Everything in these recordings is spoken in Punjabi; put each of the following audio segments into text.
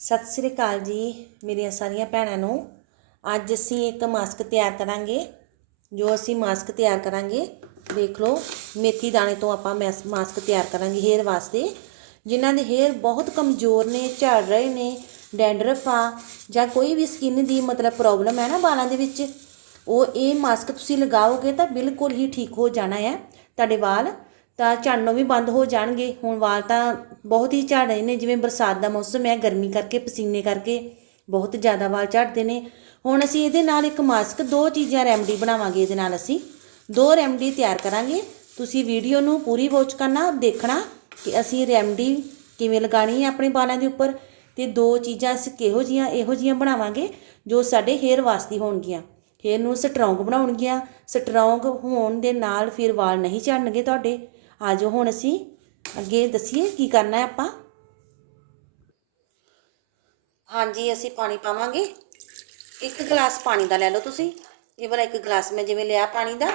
ਸਤਿ ਸ੍ਰੀ ਅਕਾਲ ਜੀ ਮੇਰੀਆਂ ਸਾਰੀਆਂ ਭੈਣਾਂ ਨੂੰ। ਅੱਜ ਅਸੀਂ ਇੱਕ ਮਾਸਕ ਤਿਆਰ ਕਰਾਂਗੇ, ਜੋ ਅਸੀਂ ਮਾਸਕ ਤਿਆਰ ਕਰਾਂਗੇ। ਦੇਖ ਲਓ, ਮੇਥੀ ਦਾਣੇ ਤੋਂ ਆਪਾਂ ਮੈਸ- ਮਾਸਕ ਤਿਆਰ ਕਰਾਂਗੇ ਹੇਅਰ ਵਾਸਤੇ। ਜਿਨ੍ਹਾਂ ਦੇ ਹੇਅਰ ਬਹੁਤ ਕਮਜ਼ੋਰ ਨੇ, ਝੜ ਰਹੇ ਨੇ, ਡੈਂਡਰਫ ਆ, ਜਾਂ ਕੋਈ ਵੀ ਸਕਿਨ ਦੀ ਮਤਲਬ ਪ੍ਰੋਬਲਮ ਹੈ ਨਾ ਵਾਲਾਂ ਦੇ ਵਿੱਚ, ਉਹ ਇਹ ਮਾਸਕ ਤੁਸੀਂ ਲਗਾਓਗੇ ਤਾਂ ਬਿਲਕੁਲ ਹੀ ਠੀਕ ਹੋ ਜਾਣਾ ਹੈ। ਤੁਹਾਡੇ ਵਾਲ ਤਾਂ ਝੜਨੋਂ ਵੀ ਬੰਦ ਹੋ ਜਾਣਗੇ। ਹੁਣ ਵਾਲ ਤਾਂ ਬਹੁਤ ਹੀ ਝੜ ਰਹੇ ਨੇ, ਜਿਵੇਂ ਬਰਸਾਤ ਦਾ ਮੌਸਮ ਹੈ, ਗਰਮੀ ਕਰਕੇ, ਪਸੀਨੇ ਕਰਕੇ ਬਹੁਤ ਜ਼ਿਆਦਾ ਵਾਲ ਝੜਦੇ ਨੇ। ਹੁਣ ਅਸੀਂ ਇਹਦੇ ਨਾਲ ਇੱਕ ਮਾਸਕ, ਦੋ ਚੀਜ਼ਾਂ ਰੈਮਡੀ ਬਣਾਵਾਂਗੇ ਇਹਦੇ ਨਾਲ ਅਸੀਂ। ਦੋ ਰੈਮਡੀ ਤਿਆਰ ਕਰਾਂਗੇ। ਤੁਸੀਂ ਵੀਡੀਓ ਨੂੰ ਪੂਰੀ ਵਾਚ ਕਰਨਾ, ਦੇਖਣਾ ਕਿ ਅਸੀਂ ਰੈਮਡੀ ਕਿਵੇਂ ਲਗਾਣੀ ਹੈ ਆਪਣੇ ਵਾਲਾਂ ਦੇ ਉੱਪਰ ਤੇ ਦੋ ਚੀਜ਼ਾਂ ਅਸੀਂ ਕਿਹੋ ਜੀਆਂ, ਇਹੋ ਜੀਆਂ ਬਣਾਵਾਂਗੇ ਜੋ ਸਾਡੇ ਹੇਅਰ ਵਾਸਤੇ ਹੋਣਗੀਆਂ। ਹੇਅਰ ਨੂੰ ਸਟਰੋਂਗ ਬਣਾਉਣਗੀਆਂ। ਸਟਰੋਂਗ ਹੋਣ ਦੇ ਨਾਲ ਫਿਰ ਵਾਲ ਨਹੀਂ ਝੜਨਗੇ ਤੁਹਾਡੇ। ਆਜੋ ਹੁਣ ਅਸੀਂ ਅੱਗੇ ਦੱਸੀਏ ਕੀ ਕਰਨਾ ਹੈ ਆਪਾਂ। ਹਾਂਜੀ, ਅਸੀਂ ਪਾਣੀ ਪਾਵਾਂਗੇ। ਇੱਕ ਗਲਾਸ ਪਾਣੀ ਦਾ ਲੈ ਲਓ ਤੁਸੀਂ। ਇਹ ਵਾਲਾ ਇੱਕ ਗਲਾਸ ਮੈਂ ਜਿਵੇਂ ਲਿਆ ਪਾਣੀ ਦਾ।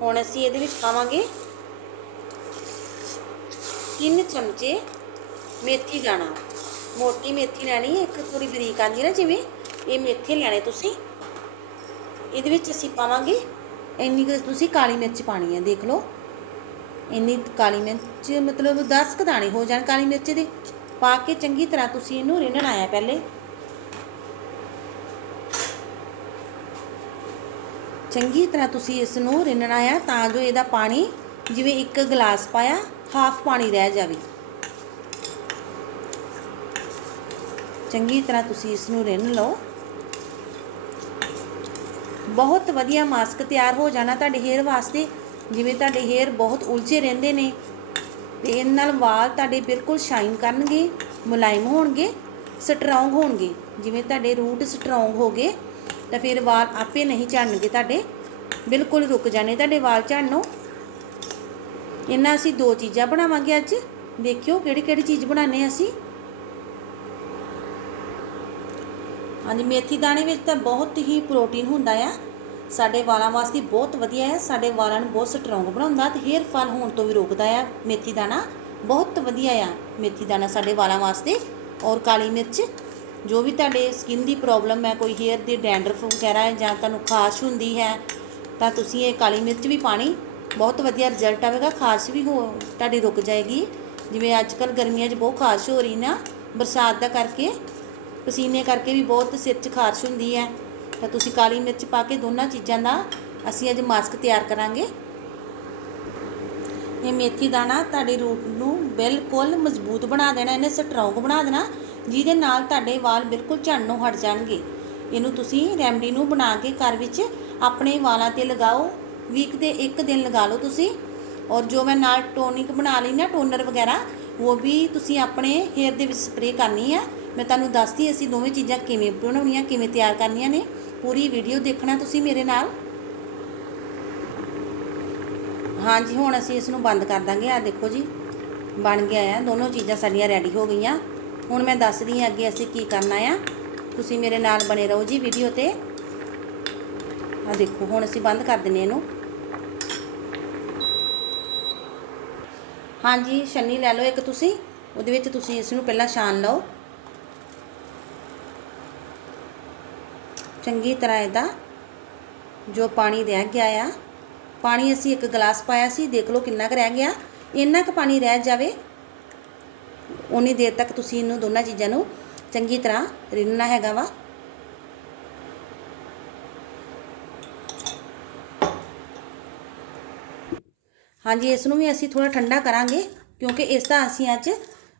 ਹੁਣ ਅਸੀਂ ਇਹਦੇ ਵਿੱਚ ਪਾਵਾਂਗੇ ਤਿੰਨ ਚਮਚੇ ਮੇਥੀ ਦਾਣਾ। ਮੋਟੀ ਮੇਥੀ ਲੈਣੀ ਹੈ, ਇੱਕ ਥੋੜੀ ਬਰੀਕ ਆਂਦੀ ਨਾ ਜਿਵੇਂ। ਇਹ ਮੇਥੇ ਲੈਣੇ ਤੁਸੀਂ। ਇਹਦੇ ਵਿੱਚ ਅਸੀਂ ਪਾਵਾਂਗੇ ਇੰਨੀ ਕੁ ਤੁਸੀਂ ਕਾਲੀ ਮਿਰਚ ਪਾਣੀ ਹੈ, ਦੇਖ ਲਓ। ਇੰਨੀ ਕਾਲੀ ਮਿਰਚ, ਮਤਲਬ 10 ਕੁ ਦਾਣੇ ਹੋ ਜਾਣ ਕਾਲੀ ਮਿਰਚ ਦੇ। ਪਾ ਕੇ ਚੰਗੀ ਤਰ੍ਹਾਂ ਤੁਸੀਂ ਇਹਨੂੰ ਰਿੰਨਣਾ ਹੈ ਪਹਿਲੇ। ਚੰਗੀ ਤਰ੍ਹਾਂ ਤੁਸੀਂ ਇਸ ਨੂੰ ਰਿੰਨਣਾ ਆ ਤਾਂ ਜੋ ਇਹਦਾ ਪਾਣੀ, ਜਿਵੇਂ ਇੱਕ ਗਲਾਸ ਪਾਇਆ, ਹਾਫ ਪਾਣੀ ਰਹਿ ਜਾਵੇ। ਚੰਗੀ ਤਰ੍ਹਾਂ ਤੁਸੀਂ ਇਸ ਨੂੰ ਰਿੰਨ ਲਓ। ਬਹੁਤ ਵਧੀਆ ਮਾਸਕ ਤਿਆਰ ਹੋ ਜਾਣਾ ਤੁਹਾਡੇ ਹੇਅਰ ਵਾਸਤੇ। ਜਿਵੇਂ ਤੁਹਾਡੇ ਹੇਅਰ ਬਹੁਤ ਉਲਝੇ ਰਹਿੰਦੇ ਨੇ, ਤੇ ਇਹਦੇ ਨਾਲ ਵਾਲ ਤੁਹਾਡੇ ਬਿਲਕੁਲ ਸ਼ਾਈਨ ਕਰਨਗੇ, ਮੁਲਾਇਮ ਹੋਣਗੇ ਸਟਰੋਂਗ ਹੋਣਗੇ। ਜਿਵੇਂ ਤੁਹਾਡੇ ਰੂਟ ਸਟਰੋਂਗ ਹੋ ਗਏ, ਤਾਂ ਫਿਰ ਵਾਲ ਆਪੇ ਨਹੀਂ ਝੜਨਗੇ ਤੁਹਾਡੇ, ਬਿਲਕੁਲ ਰੁਕ ਜਾਣੇ ਤੁਹਾਡੇ ਵਾਲ ਝੜਨੋਂ। ਇਹਨਾਂ ਅਸੀਂ ਦੋ ਚੀਜ਼ਾਂ ਬਣਾਵਾਂਗੇ ਅੱਜ। ਦੇਖਿਓ ਕਿਹੜੀ ਕਿਹੜੀ ਚੀਜ਼ ਬਣਾਣੇ ਅਸੀਂ। ਹਾਂਜੀ, ਮੇਥੀ ਦਾਣੇ ਵਿੱਚ ਤਾਂ ਬਹੁਤ ਹੀ ਪ੍ਰੋਟੀਨ ਹੁੰਦਾ ਆ। ਸਾਡੇ ਵਾਲਾਂ ਵਾਸਤੇ ਬਹੁਤ ਵਧੀਆ ਹੈ ਸਾਡੇ ਵਾਲਾਂ ਨੂੰ ਬਹੁਤ ਸਟਰੋਂਗ ਬਣਾਉਂਦਾ ਤੇ ਹੇਅਰ ਫਾਲ ਹੋਣ ਤੋਂ ਵੀ ਰੋਕਦਾ ਆ ਮੇਥੀ ਦਾਣਾ। ਬਹੁਤ ਵਧੀਆ ਆ ਮੇਥੀ ਦਾਣਾ ਸਾਡੇ ਵਾਲਾਂ ਵਾਸਤੇ। ਔਰ ਕਾਲੀ ਮਿਰਚ, ਜੋ ਵੀ ਤੁਹਾਡੇ ਸਕਿਨ ਦੀ ਪ੍ਰੋਬਲਮ ਹੈ ਕੋਈ ਹੇਅਰ ਦੀ ਡੈਂਡਰਫ ਵਗੈਰਾ ਹੈ ਜਾਂ ਤੁਹਾਨੂੰ ਖਾਰਸ਼ ਹੁੰਦੀ ਹੈ, ਤਾਂ ਤੁਸੀਂ ਇਹ ਕਾਲੀ ਮਿਰਚ ਵੀ ਪਾਣੀ। ਬਹੁਤ ਵਧੀਆ ਰਿਜ਼ਲਟ ਆਵੇਗਾ ਖਾਰਸ਼ ਵੀ ਹੋ, ਤੁਹਾਡੀ ਰੁਕ ਜਾਏਗੀ। ਜਿਵੇਂ ਅੱਜ ਕੱਲ ਗਰਮੀਆਂ 'ਚ ਬਹੁਤ ਖਾਰਸ਼ ਹੋ ਰਹੀ ਨਾ, ਬਰਸਾਤ ਦਾ ਕਰਕੇ। ਪਸੀਨੇ ਕਰਕੇ ਵੀ ਬਹੁਤ ਸਿਰ 'ਚ ਖਾਰਸ਼ ਹੁੰਦੀ ਹੈ। ਤਾਂ ਤੁਸੀਂ ਕਾਲੀ ਮਿਰਚ ਪਾ ਕੇ ਦੋਨਾਂ ਚੀਜ਼ਾਂ ਦਾ ਅਸੀਂ ਅੱਜ ਮਾਸਕ ਤਿਆਰ ਕਰਾਂਗੇ। ਇਹ ਮੇਥੀ ਦਾਣਾ ਤੁਹਾਡੇ ਰੂਟ ਨੂੰ ਬਿਲਕੁਲ ਮਜ਼ਬੂਤ ਬਣਾ ਦੇਣਾ, ਇਹਨੇ ਸਟਰੋਂਗ ਬਣਾ ਦੇਣਾ, ਜਿਹਦੇ ਨਾਲ ਤੁਹਾਡੇ ਵਾਲ ਬਿਲਕੁਲ ਝੜਨੋਂ ਹਟ ਜਾਣਗੇ। ਇਹਨੂੰ ਤੁਸੀਂ ਰੈਮਡੀ ਨੂੰ ਬਣਾ ਕੇ ਘਰ ਵਿੱਚ ਆਪਣੇ ਵਾਲਾਂ ਤੇ ਲਗਾਓ। ਵੀਕ ਦੇ ਇੱਕ ਦਿਨ ਲਗਾ ਲਓ ਤੁਸੀਂ। ਔਰ ਜੋ ਮੈਂ ਨਾਲ ਟੋਨਿਕ ਬਣਾ ਲਈ ਨਾ ਟੋਨਰ ਵਗੈਰਾ, ਉਹ ਵੀ ਤੁਸੀਂ ਆਪਣੇ ਹੇਅਰ ਦੇ ਵਿੱਚ ਸਪਰੇਅ ਕਰਨੀ ਆ। ਮੈਂ ਤੁਹਾਨੂੰ ਦੱਸਦੀ ਅਸੀਂ ਦੋਵੇਂ ਚੀਜ਼ਾਂ ਕਿਵੇਂ ਬਣਾਉਣੀਆਂ, ਕਿਵੇਂ ਤਿਆਰ ਕਰਨੀਆਂ ਨੇ। ਪੂਰੀ ਵੀਡੀਓ ਦੇਖਣਾ ਤੁਸੀਂ ਮੇਰੇ ਨਾਲ। ਹਾਂਜੀ, ਹੁਣ ਅਸੀਂ ਇਸ ਨੂੰ ਬੰਦ ਕਰ ਦਾਂਗੇ। ਆ ਦੇਖੋ ਜੀ, ਬਣ ਗਿਆ ਆ। ਦੋਨੋਂ ਚੀਜ਼ਾਂ ਸਾਡੀਆਂ ਰੈਡੀ ਹੋ ਗਈਆਂ। ਹੁਣ ਮੈਂ ਦੱਸਦੀ ਹਾਂ ਅੱਗੇ ਅਸੀਂ ਕੀ ਕਰਨਾ ਆ। ਤੁਸੀਂ ਮੇਰੇ ਨਾਲ ਬਣੇ ਰਹੋ ਜੀ ਵੀਡੀਓ ਤੇ। ਆ ਦੇਖੋ, ਹੁਣ ਅਸੀਂ ਬੰਦ ਕਰ ਦਿੰਨੇ ਇਹਨੂੰ। ਹਾਂਜੀ, ਛੰਨੀ ਲੈ ਲਓ ਇੱਕ ਤੁਸੀਂ। ਉਹਦੇ ਵਿੱਚ ਤੁਸੀਂ ਇਸ ਨੂੰ ਪਹਿਲਾਂ ਛਾਣ ਲਓ। ਚੰਗੀ ਤਰ੍ਹਾਂ ਇਹਦਾ ਜੋ ਪਾਣੀ ਰਹਿ ਗਿਆ ਆ, ਪਾਣੀ ਅਸੀਂ ਇੱਕ ਗਲਾਸ ਪਾਇਆ ਸੀ, ਦੇਖ ਲਓ ਕਿੰਨਾ ਕੁ ਰਹਿ ਗਿਆ, ਇੰਨਾ ਕੁ ਪਾਣੀ ਰਹਿ ਜਾਵੇ ਉਨੀ ਦੇਰ ਤੱਕ ਤੁਸੀਂ ਇਹਨੂੰ ਦੋਨਾਂ ਚੀਜ਼ਾਂ ਨੂੰ ਚੰਗੀ ਤਰ੍ਹਾਂ ਰਿੰਨਣਾ ਹੈਗਾ ਵਾ। ਹਾਂਜੀ, ਇਸ ਨੂੰ ਵੀ ਅਸੀਂ ਥੋੜਾ ਠੰਡਾ ਕਰਾਂਗੇ, ਕਿਉਂਕਿ ਇਸ ਦਾ ਅਸੀਂ ਅੱਜ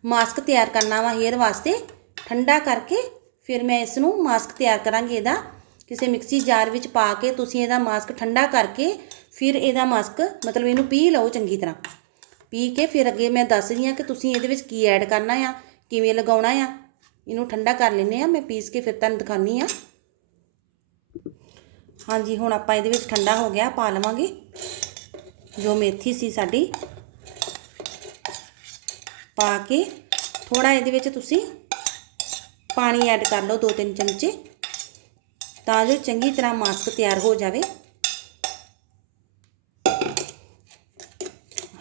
ਮਾਸਕ ਤਿਆਰ ਕਰਨਾ ਵਾ ਹੇਅਰ ਵਾਸਤੇ। ਠੰਡਾ ਕਰਕੇ ਫਿਰ ਮੈਂ ਇਸ ਨੂੰ ਮਾਸਕ ਤਿਆਰ ਕਰਾਂਗੀ ਇਹਦਾ। ਕਿਸੇ ਮਿਕਸੀ ਜਾਰ ਵਿੱਚ ਪਾ ਕੇ ਤੁਸੀਂ ਇਹਦਾ ਮਾਸਕ ਠੰਡਾ ਕਰਕੇ ਫਿਰ ਇਹਦਾ ਮਾਸਕ ਮਤਲਬ ਇਹਨੂੰ ਪੀ ਲਓ ਚੰਗੀ ਤਰ੍ਹਾਂ। ਪੀ ਕੇ ਫਿਰ ਅੱਗੇ ਮੈਂ ਦੱਸਦੀ ਹਾਂ ਕਿ ਤੁਸੀਂ ਇਹਦੇ ਵਿੱਚ ਕੀ ਐਡ ਕਰਨਾ ਆ, ਕਿਵੇਂ ਲਗਾਉਣਾ ਆ। ਇਹਨੂੰ ਠੰਡਾ ਕਰ ਲੈਨੇ ਆ ਮੈਂ ਪੀਸ ਕੇ ਫਿਰ ਤੁਹਾਨੂੰ ਦਿਖਾਨੀ ਆ ਹਾਂਜੀ, ਹੁਣ ਆਪਾਂ ਇਹਦੇ ਵਿੱਚ ਠੰਡਾ ਹੋ ਗਿਆ, ਪਾ ਲਵਾਂਗੇ। ਜੋ ਮੇਥੀ ਸੀ ਸਾਡੀ, ਪਾ ਕੇ ਥੋੜਾ ਇਹਦੇ ਵਿੱਚ ਤੁਸੀਂ ਪਾਣੀ ਐਡ ਕਰ ਲਓ 2-3 ਚਮਚੇ। ਤਾਂ ਜੋ ਚੰਗੀ ਤਰ੍ਹਾਂ ਮਾਸਕ ਤਿਆਰ ਹੋ ਜਾਵੇ।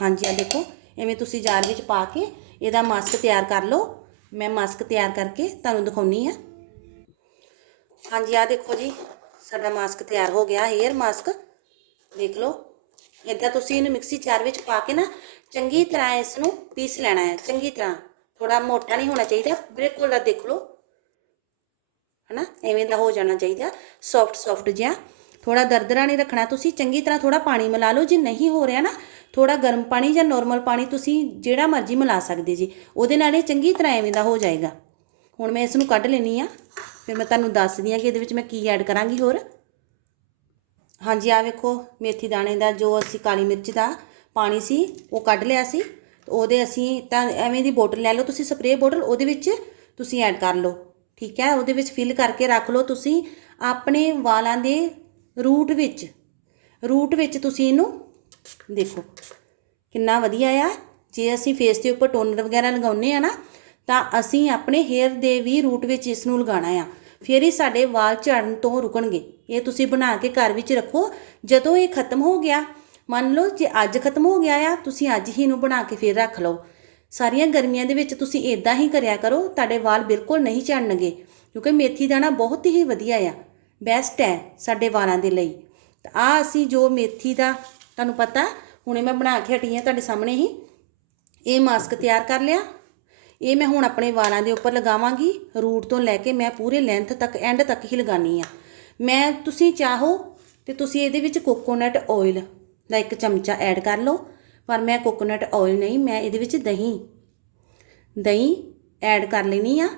ਹਾਂਜੀ ਆ ਦੇਖੋ ਐਵੇਂ ਤੁਸੀਂ ਜਾਰ ਵਿੱਚ ਪਾ ਕੇ ਇਹਦਾ ਮਾਸਕ ਤਿਆਰ ਕਰ ਲਓ। ਮੈਂ ਮਾਸਕ ਤਿਆਰ ਕਰਕੇ ਤੁਹਾਨੂੰ ਦਿਖਾਉਣੀ ਆ। ਹਾਂਜੀ ਆ ਦੇਖੋ ਜੀ, ਸਾਡਾ ਮਾਸਕ ਤਿਆਰ ਹੋ ਗਿਆ ਹੇਅਰ ਮਾਸਕ ਦੇਖ ਲਓ, ਇੱਦਾਂ ਤੁਸੀਂ ਇਹਨੂੰ ਮਿਕਸੀ ਚਾਰ ਵਿੱਚ ਪਾ ਕੇ ਨਾ ਚੰਗੀ ਤਰ੍ਹਾਂ ਇਸ ਨੂੰ ਪੀਸ ਲੈਣਾ ਹੈ, ਚੰਗੀ ਤਰ੍ਹਾਂ। ਥੋੜਾ ਮੋਟਾ ਨਹੀਂ ਹੋਣਾ ਚਾਹੀਦਾ, ਬਿਲਕੁਲ ਆ ਦੇਖ ਲਓ। ਹਨਾ? ਐਵੇਂ ਦਾ ਹੋ ਜਾਣਾ ਚਾਹੀਦਾ। ਸੌਫਟ ਸੌਫਟ ਜਿਹਾ। ਥੋੜਾ ਦਰਦਰਾ ਨਹੀਂ ਰੱਖਣਾ। ਤੁਸੀਂ ਚੰਗੀ ਤਰ੍ਹਾਂ ਥੋੜਾ ਪਾਣੀ ਮਿਲਾ ਲਓ। ਜੇ ਨਹੀਂ ਹੋ ਰਿਹਾ ਨਾ ਥੋੜਾ ਗਰਮ ਪਾਣੀ ਜਾਂ ਨਾਰਮਲ ਪਾਣੀ ਤੁਸੀਂ ਜਿਹੜਾ ਮਰਜ਼ੀ ਮਿਲਾ ਸਕਦੇ ਜੀ। ਉਹਦੇ ਨਾਲ ਇਹ ਚੰਗੀ ਤਰ੍ਹਾਂ ਐਵੇਂ ਦਾ ਹੋ ਜਾਏਗਾ। ਹੁਣ ਮੈਂ ਇਸ ਨੂੰ ਕੱਢ ਲੈਣੀ ਆ ਫਿਰ ਮੈਂ ਤੁਹਾਨੂੰ ਦੱਸਦੀ ਆ ਕਿ ਇਹਦੇ ਵਿੱਚ ਮੈਂ ਕੀ ਐਡ ਕਰਾਂਗੀ ਹੋਰ। ਹਾਂਜੀ ਆ ਵੇਖੋ, ਮੇਥੀ ਦਾਣੇ ਦਾ ਜੋ ਅਸੀਂ ਕਾਲੀ ਮਿਰਚ ਦਾ ਪਾਣੀ ਸੀ, ਉਹ ਕੱਢ ਲਿਆ ਸੀ। ਉਹਦੇ ਅਸੀਂ ਤਾਂ ਐਵੇਂ ਦੀ ਬੋਟਲ ਲੈ ਲਓ। ਤੁਸੀਂ ਸਪਰੇਅ ਬੋਟਲ ਉਹਦੇ ਵਿੱਚ ਤੁਸੀਂ ਐਡ ਕਰ ਲਓ। ਠੀਕ ਹੈ, ਉਹਦੇ ਵਿੱਚ ਫਿਲ ਕਰਕੇ ਰੱਖ ਲਓ ਤੁਸੀਂ ਆਪਣੇ ਵਾਲਾਂ ਦੇ ਰੂਟ ਵਿੱਚ। ਰੂਟ ਵਿੱਚ ਤੁਸੀਂ ਇਹਨੂੰ ਦੇਖੋ, ਕਿੰਨਾ ਵਧੀਆ ਆ। ਜੇ ਅਸੀਂ ਫੇਸ ਦੇ ਉੱਪਰ ਟੋਨਰ ਵਗੈਰਾ ਲਗਾਉਨੇ ਆ ਨਾ, ਤਾਂ ਅਸੀਂ ਆਪਣੇ ਹੇਅਰ ਦੇ ਵੀ ਰੂਟ ਵਿੱਚ ਇਸ ਨੂੰ ਲਗਾਉਣਾ ਆ। ਫਿਰ ਹੀ ਸਾਡੇ ਵਾਲ ਝੜਨ ਤੋਂ ਰੁਕਣਗੇ। ਇਹ ਤੁਸੀਂ ਬਣਾ ਕੇ ਘਰ ਵਿੱਚ ਰੱਖੋ। ਜਦੋਂ ਇਹ ਖਤਮ ਹੋ ਗਿਆ, ਮੰਨ ਲਓ ਜੇ ਅੱਜ ਖਤਮ ਹੋ ਗਿਆ ਆ, ਤੁਸੀਂ ਅੱਜ ਹੀ ਇਹਨੂੰ ਬਣਾ ਕੇ ਫਿਰ ਰੱਖ ਲਓ। ਸਾਰੀਆਂ ਗਰਮੀਆਂ ਦੇ ਵਿੱਚ ਤੁਸੀਂ ਇਦਾਂ ਹੀ ਕਰਿਆ ਕਰੋ, ਤੁਹਾਡੇ ਵਾਲ ਬਿਲਕੁਲ ਨਹੀਂ ਝੜਨਗੇ, ਕਿਉਂਕਿ ਮੇਥੀ ਦਾਣਾ ਬਹੁਤ ਹੀ ਵਧੀਆ ਆ ਬੈਸਟ ਹੈ ਸਾਡੇ ਵਾਲਾਂ ਦੇ ਲਈ। ਤਾਂ ਆ ਅਸੀਂ ਜੋ ਮੇਥੀ ਦਾ, ਤੁਹਾਨੂੰ ਪਤਾ, ਹੁਣੇ ਮੈਂ ਬਣਾ ਕੇ ਹਟੀ ਹਾਂ ਤੁਹਾਡੇ ਸਾਹਮਣੇ ਹੀ, ਇਹ ਮਾਸਕ ਤਿਆਰ ਕਰ ਲਿਆ। ਇਹ ਮੈਂ ਹੁਣ ਆਪਣੇ ਵਾਲਾਂ ਦੇ ਉੱਪਰ ਲਗਾਵਾਂਗੀ, ਰੂਟ ਤੋਂ ਲੈ ਕੇ ਮੈਂ ਪੂਰੇ ਲੈਂਥ ਤੱਕ ਐਂਡ ਤੱਕ ਹੀ ਲਗਾਨੀ ਆ। ਮੈਂ, ਤੁਸੀਂ ਚਾਹੋ ਤੇ ਤੁਸੀਂ ਇਹਦੇ ਵਿੱਚ ਕੋਕੋਨਟ ਆਇਲ ਦਾ ਇੱਕ ਚਮਚਾ ਐਡ ਕਰ ਲਓ। ਪਰ ਮੈਂ ਕੋਕੋਨਟ ਆਇਲ ਨਹੀਂ, ਮੈਂ ਇਹਦੇ ਵਿੱਚ ਦਹੀਂ। ਦਹੀਂ ਐਡ ਕਰ ਲੈਣੀ ਆ।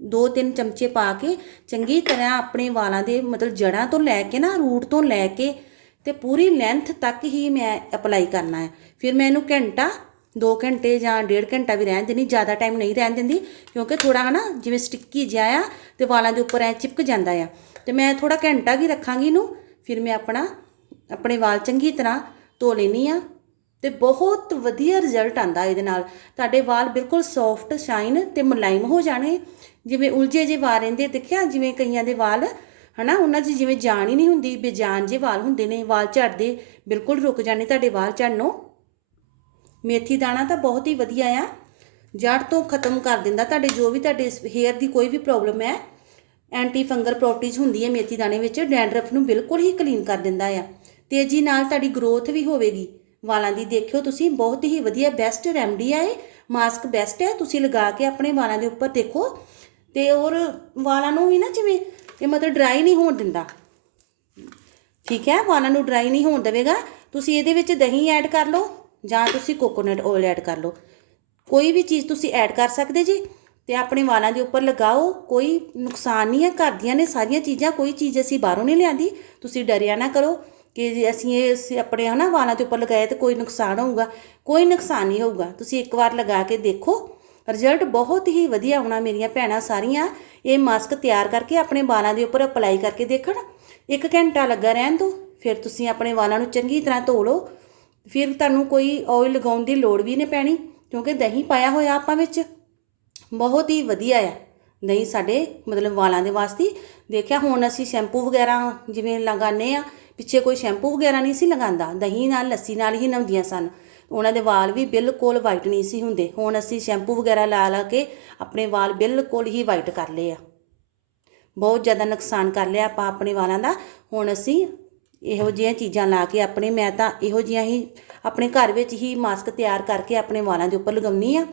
ਦੋ ਤਿੰਨ ਚਮਚੇ ਪਾ ਕੇ ਚੰਗੀ ਤਰ੍ਹਾਂ ਆਪਣੇ ਵਾਲਾਂ ਦੇ ਮਤਲਬ ਜੜਾਂ ਤੋਂ ਲੈ ਕੇ ਨਾ, ਰੂਟ ਤੋਂ ਲੈ ਕੇ ਤੇ ਪੂਰੀ ਲੈਂਥ ਤੱਕ ਹੀ ਮੈਂ ਅਪਲਾਈ ਕਰਨਾ ਹੈ। ਫਿਰ ਮੈਂ ਇਹਨੂੰ ਘੰਟਾ 2 ਘੰਟੇ ਜਾਂ ਡੇਢ ਘੰਟਾ ਵੀ ਰਹਿਣ ਦੇਣੀ ਜ਼ਿਆਦਾ ਟਾਈਮ ਨਹੀਂ ਰਹਿਣ ਦਿੰਦੀ, ਕਿਉਂਕਿ ਥੋੜਾ ਹਨਾ ਜਿਵੇਂ ਸਟਿੱਕੀ ਜਿਹਾ ਆ ਤੇ ਵਾਲਾਂ ਦੇ ਉੱਪਰ ਐ ਚਿਪਕ ਜਾਂਦਾ ਆ। ਤੇ ਮੈਂ ਥੋੜਾ ਘੰਟਾ ਵੀ ਰੱਖਾਂਗੀ ਇਹਨੂੰ, ਫਿਰ ਮੈਂ ਆਪਣਾ, ਆਪਣੇ ਵਾਲ ਚੰਗੀ ਤਰ੍ਹਾਂ ਧੋ ਲੈਣੀ ਆ। ਤੇ ਬਹੁਤ ਵਧੀਆ ਰਿਜ਼ਲਟ ਆਂਦਾ ਇਹਦੇ ਨਾਲ। ਤੁਹਾਡੇ ਵਾਲ ਬਿਲਕੁਲ ਸੌਫਟ ਸ਼ਾਈਨ ਤੇ ਮੁਲਾਇਮ ਹੋ ਜਾਣੇ। ਜਿਵੇਂ ਉਲਝੇ ਜੇ ਵਾਲ ਰਹਿੰਦੇ, ਦੇਖਿਆ? ਜਿਵੇਂ ਕਈਆਂ ਦੇ ਵਾਲ, ਹਨਾ? ਉਹਨਾਂ 'ਚ ਜਿਵੇਂ ਜਾਨ ਹੀ ਨਹੀਂ ਹੁੰਦੀ, ਬੇਜਾਨ ਜੇ ਵਾਲ ਹੁੰਦੇ ਨੇ, ਵਾਲ ਝੜਦੇ, ਬਿਲਕੁਲ ਰੁਕ ਜਾਣੇ ਤੁਹਾਡੇ ਵਾਲ ਝੜਨੋਂ। ਮੇਥੀ ਦਾਣਾ ਤਾਂ ਬਹੁਤ ਹੀ ਵਧੀਆ ਆ। ਜੜ ਤੋਂ ਖਤਮ ਕਰ ਦਿੰਦਾ ਤੁਹਾਡੇ, ਜੋ ਵੀ ਤੁਹਾਡੇ ਹੇਅਰ ਦੀ ਕੋਈ ਵੀ ਪ੍ਰੋਬਲਮ ਹੈ ਐਂਟੀ ਫੰਗਲ ਪ੍ਰੋਪਰਟੀਜ਼ ਹੁੰਦੀ ਹੈ ਮੇਥੀ ਦਾਣੇ ਵਿੱਚ ਡੈਂਡਰਫ ਨੂੰ ਬਿਲਕੁਲ ਹੀ ਕਲੀਨ ਕਰ ਦਿੰਦਾ ਆ। ਤੇਜ਼ੀ ਨਾਲ ਤੁਹਾਡੀ ਗਰੋਥ ਵੀ ਹੋਵੇਗੀ। ਵਾਲਾਂ ਦੀ ਦੇਖਿਓ ਤੁਸੀਂ, ਬਹੁਤ ਹੀ ਵਧੀਆ ਬੈਸਟ ਰੈਮਡੀ ਹੈ ਇਹ ਮਾਸਕ ਬੈਸਟ ਹੈ ਤੁਸੀਂ ਲਗਾ ਕੇ ਆਪਣੇ ਵਾਲਾਂ ਦੇ ਉੱਪਰ ਦੇਖੋ। ਤੇ ਔਰ ਵਾਲਾਂ ਨੂੰ ਵੀ ਨਾ ਜਿਵੇਂ, ਇਹ ਮਤਲਬ ਡਰਾਈ ਨਹੀਂ ਹੋਣ ਦਿੰਦਾ। ਠੀਕ ਹੈ, ਵਾਲਾਂ ਨੂੰ ਡਰਾਈ ਨਹੀਂ ਹੋਣ ਦੇਵੇਗਾ। ਤੁਸੀਂ ਇਹਦੇ ਵਿੱਚ ਦਹੀਂ ਐਡ ਕਰ ਲਓ, ਜਾਂ ਤੁਸੀਂ ਕੋਕੋਨਟ ਆਇਲ ਐਡ ਕਰ ਲਓ। ਕੋਈ ਵੀ ਚੀਜ਼ ਤੁਸੀਂ ਐਡ ਕਰ ਸਕਦੇ ਜੀ, ਤੇ ਆਪਣੇ ਵਾਲਾਂ ਦੇ ਉੱਪਰ ਲਗਾਓ। ਕੋਈ ਨੁਕਸਾਨ ਨਹੀਂ ਹੈ ਘਰ ਦੀਆਂ ਨੇ ਸਾਰੀਆਂ ਚੀਜ਼ਾਂ, ਕੋਈ ਚੀਜ਼ ਅਸੀਂ ਬਾਹਰੋਂ ਨਹੀਂ ਲਿਆਂਦੀ। ਤੁਸੀਂ ਡਰਿਆ ਨਾ ਕਰੋ। ਕਿ ਜੇ ਅਸੀਂ ਇਹ ਅਸੀਂ ਆਪਣੇ ਹਨਾ ਵਾਲਾਂ ਦੇ ਉੱਪਰ ਲਗਾਏ ਤਾਂ ਕੋਈ ਨੁਕਸਾਨ ਹੋਊਗਾ, ਕੋਈ ਨੁਕਸਾਨ ਨਹੀਂ ਹੋਊਗਾ। ਤੁਸੀਂ ਇੱਕ ਵਾਰ ਲਗਾ ਕੇ ਦੇਖੋ। ਰਿਜ਼ਲਟ ਬਹੁਤ ਹੀ ਵਧੀਆ ਆਉਣਾ ਮੇਰੀਆਂ ਭੈਣਾਂ ਸਾਰੀਆਂ। ਇਹ ਮਾਸਕ ਤਿਆਰ ਕਰਕੇ ਆਪਣੇ ਵਾਲਾਂ ਦੇ ਉੱਪਰ ਅਪਲਾਈ ਕਰਕੇ ਦੇਖਣ। ਇੱਕ ਘੰਟਾ ਲੱਗਾ ਰਹਿਣ ਦੋ ਫਿਰ ਤੁਸੀਂ ਆਪਣੇ ਵਾਲਾਂ ਨੂੰ ਚੰਗੀ ਤਰ੍ਹਾਂ ਧੋ ਲਓ। ਫਿਰ ਤੁਹਾਨੂੰ ਕੋਈ ਆਇਲ ਲਗਾਉਣ ਦੀ ਲੋੜ ਵੀ ਨਹੀਂ ਪੈਣੀ, ਕਿਉਂਕਿ ਦਹੀਂ ਪਾਇਆ ਹੋਇਆ ਆਪਾਂ ਵਿੱਚ। ਬਹੁਤ ਹੀ ਵਧੀਆ ਆ ਦਹੀਂ ਸਾਡੇ, ਮਤਲਬ ਵਾਲਾਂ ਦੇ ਵਾਸਤੇ। ਦੇਖਿਆ ਹੁਣ ਅਸੀਂ ਸ਼ੈਂਪੂ ਵਗੈਰਾ ਜਿਵੇਂ ਲਗਾਉਂਦੇ ਆ ਪਿੱਛੇ ਕੋਈ ਸ਼ੈਂਪੂ ਵਗੈਰਾ ਨਹੀਂ ਸੀ ਲਗਾਉਂਦਾ, ਦਹੀਂ ਨਾਲ, ਲੱਸੀ ਨਾਲ ਹੀ ਨਹਾਉਂਦੀਆਂ ਸਨ। ਉਹਨਾਂ ਦੇ ਵਾਲ ਵੀ ਬਿਲਕੁਲ ਵਾਈਟ ਨਹੀਂ ਸੀ ਹੁੰਦੇ। ਹੁਣ ਅਸੀਂ ਸ਼ੈਂਪੂ ਵਗੈਰਾ ਲਾ ਲਾ ਕੇ ਆਪਣੇ ਵਾਲ ਬਿਲਕੁਲ ਹੀ ਵਾਈਟ ਕਰ ਲਏ ਆ। ਬਹੁਤ ਜ਼ਿਆਦਾ ਨੁਕਸਾਨ ਕਰ ਲਿਆ ਆਪਾਂ ਆਪਣੇ ਵਾਲਾਂ ਦਾ। ਹੁਣ ਅਸੀਂ ਇਹੋ ਜਿਹੀਆਂ ਚੀਜ਼ਾਂ ਲਾ ਕੇ ਆਪਣੇ, ਮੈਂ ਤਾਂ ਇਹੋ ਜਿਹੀਆਂ ਹੀ ਆਪਣੇ ਘਰ ਵਿੱਚ ਹੀ ਮਾਸਕ ਤਿਆਰ ਕਰਕੇ ਆਪਣੇ ਵਾਲਾਂ ਦੇ ਉੱਪਰ ਲਗਾਉਣੀ ਆ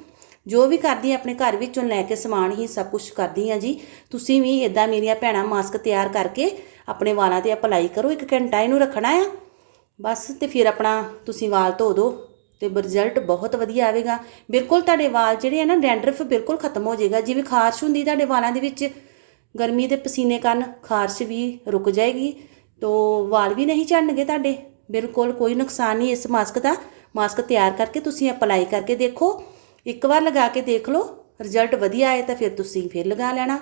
ਜੋ ਵੀ ਕਰਦੀ ਆਪਣੇ ਘਰ ਵਿੱਚੋਂ ਲੈ ਕੇ ਸਮਾਨ ਹੀ ਸਭ ਕੁਝ ਕਰਦੀ ਆ ਜੀ। ਤੁਸੀਂ ਵੀ ਇਦਾਂ ਮੇਰੀਆਂ ਭੈਣਾਂ ਮਾਸਕ ਤਿਆਰ ਕਰਕੇ ਆਪਣੇ ਵਾਲਾਂ ਤੇ ਅਪਲਾਈ ਕਰੋ, ਇੱਕ ਘੰਟਾ ਇਹਨੂੰ ਰੱਖਣਾ ਆ। ਬਸ ਤੇ ਫਿਰ ਆਪਣਾ ਤੁਸੀਂ ਵਾਲ ਧੋ ਦਿਓ ਤੇ ਰਿਜ਼ਲਟ ਬਹੁਤ ਵਧੀਆ ਆਵੇਗਾ। ਬਿਲਕੁਲ ਤੁਹਾਡੇ ਵਾਲ ਜਿਹੜੇ ਆ ਨਾ ਡੈਂਡਰਫ ਬਿਲਕੁਲ ਖਤਮ ਹੋ ਜਾਏਗਾ। ਜਿਵੇਂ ਖਾਰਸ਼ ਹੁੰਦੀ ਤੁਹਾਡੇ ਵਾਲਾਂ ਦੇ ਵਿੱਚ, ਗਰਮੀ ਦੇ ਪਸੀਨੇ ਕਾਰਨ ਖਾਰਸ਼ ਵੀ ਰੁਕ ਜਾਏਗੀ। ਤੋ ਵਾਲ ਵੀ ਨਹੀਂ ਝੜਨਗੇ ਤੁਹਾਡੇ। ਬਿਲਕੁਲ ਕੋਈ ਨੁਕਸਾਨ ਨਹੀਂ ਇਸ ਮਾਸਕ ਦਾ। ਮਾਸਕ ਤਿਆਰ ਕਰਕੇ ਤੁਸੀਂ ਅਪਲਾਈ ਕਰਕੇ ਦੇਖੋ। ਇੱਕ ਵਾਰ ਲਗਾ ਕੇ ਦੇਖ ਲਓ ਰਿਜ਼ਲਟ ਵਧੀਆ ਆਏ ਤਾਂ ਫਿਰ ਤੁਸੀਂ ਫਿਰ ਲਗਾ ਲੈਣਾ।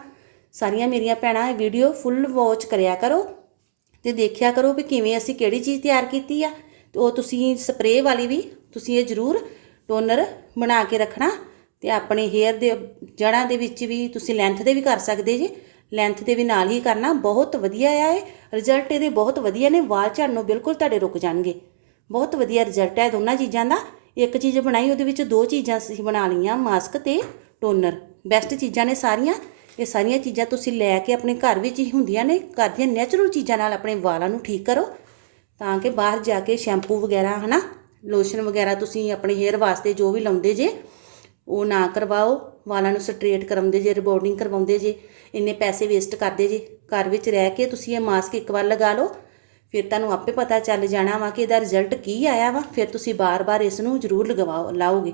ਸਾਰੀਆਂ ਮੇਰੀਆਂ ਭੈਣਾਂ ਇਹ ਵੀਡੀਓ ਫੁੱਲ ਵਾਚ ਕਰਿਆ ਕਰੋ ਤੇ ਦੇਖਿਆ ਕਰੋ ਵੀ ਕਿਵੇਂ ਅਸੀਂ ਕਿਹੜੀ ਚੀਜ਼ ਤਿਆਰ ਕੀਤੀ ਆ। ਤੇ ਉਹ ਤੁਸੀਂ ਸਪਰੇਅ ਵਾਲੀ ਵੀ ਤੁਸੀਂ ਇਹ ਜ਼ਰੂਰ ਟੋਨਰ ਬਣਾ ਕੇ ਰੱਖਣਾ ਤੇ ਆਪਣੇ ਹੇਅਰ ਦੇ ਜੜਾਂ ਦੇ ਵਿੱਚ ਵੀ ਤੁਸੀਂ ਲੈਂਥ ਦੇ ਵੀ ਕਰ ਸਕਦੇ ਜੀ। ਲੈਂਥ ਦੇ ਵੀ ਨਾਲ ਹੀ ਕਰਨਾ, ਬਹੁਤ ਵਧੀਆ ਆ ਇਹ। ਰਿਜ਼ਲਟ ਇਹਦੇ ਬਹੁਤ ਵਧੀਆ ਨੇ, ਵਾਲ ਝੜਨੋਂ ਬਿਲਕੁਲ ਤੁਹਾਡੇ ਰੁਕ ਜਾਣਗੇ। ਬਹੁਤ ਵਧੀਆ ਰਿਜ਼ਲਟ ਹੈ ਦੋਨਾਂ ਚੀਜ਼ਾਂ ਦਾ। ਇੱਕ ਚੀਜ਼ ਬਣਾਈ, ਉਹਦੇ ਵਿੱਚ ਦੋ ਚੀਜ਼ਾਂ ਅਸੀਂ ਬਣਾ ਲਈਆਂ, ਮਾਸਕ ਤੇ ਟੋਨਰ। ਬੈਸਟ ਚੀਜ਼ਾਂ ਨੇ ਸਾਰੀਆਂ। ਇਹ ਸਾਰੀਆਂ ਚੀਜ਼ਾਂ ਤੁਸੀਂ ਲੈ ਕੇ ਆਪਣੇ ਘਰ ਵਿੱਚ ਹੀ ਹੁੰਦੀਆਂ ਨੇ। ਘਰ ਦੀਆਂ ਨੈਚੁਰਲ ਚੀਜ਼ਾਂ ਨਾਲ ਆਪਣੇ ਵਾਲਾਂ ਨੂੰ ਠੀਕ ਕਰੋ, ਤਾਂ ਕਿ ਬਾਹਰ ਜਾ ਕੇ ਸ਼ੈਂਪੂ ਵਗੈਰਾ, ਹਨਾ ਲੋਸ਼ਨ ਵਗੈਰਾ ਤੁਸੀਂ ਆਪਣੇ ਹੇਅਰ ਵਾਸਤੇ ਜੋ ਵੀ ਲਾਉਂਦੇ ਜੇ, ਉਹ ਨਾ ਕਰਵਾਓ। ਵਾਲਾਂ ਨੂੰ ਸਟ੍ਰੇਟ ਕਰਾਉਂਦੇ ਜੇ ਰਿਬੋਰਡਿੰਗ ਕਰਵਾਉਂਦੇ ਜੇ, ਇੰਨੇ ਪੈਸੇ ਵੇਸਟ ਕਰਦੇ ਜੇ। ਘਰ ਵਿੱਚ ਰਹਿ ਕੇ ਤੁਸੀਂ ਇਹ ਮਾਸਕ ਇੱਕ ਵਾਰ ਲਗਾ ਲਓ। ਫਿਰ ਤੁਹਾਨੂੰ ਆਪੇ ਪਤਾ ਚੱਲ ਜਾਣਾ ਵਾ ਕਿ ਇਹਦਾ ਰਿਜ਼ਲਟ ਕੀ ਆਇਆ ਵਾ। ਫਿਰ ਤੁਸੀਂ ਬਾਰ-ਬਾਰ ਇਸ ਨੂੰ ਜ਼ਰੂਰ ਲਗਵਾਓ, ਲਾਓਗੇ।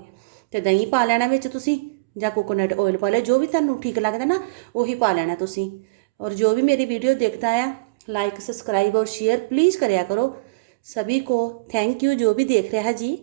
ਤੇ ਦਹੀਂ ਪਾ ਲੈਣਾ ਵਿੱਚ ਤੁਸੀਂ, ਜਾਂ ਕੋਕੋਨਟ ਆਇਲ ਪਾ ਲਿਆ ਜੋ ਵੀ ਤੁਹਾਨੂੰ ਠੀਕ ਲੱਗਦਾ ਨਾ, ਉਹੀ ਪਾ ਲੈਣਾ ਤੁਸੀਂ। ਔਰ ਜੋ ਵੀ ਮੇਰੀ ਵੀਡੀਓ ਦੇਖਦਾ ਆ ਲਾਈਕ ਸਬਸਕ੍ਰਾਈਬ ਔਰ ਸ਼ੇਅਰ ਪਲੀਜ਼ ਕਰਿਆ ਕਰੋ। ਸਭੀ ਕੋ ਥੈਂਕ ਯੂ ਜੋ ਵੀ ਦੇਖ ਰਿਹਾ ਜੀ।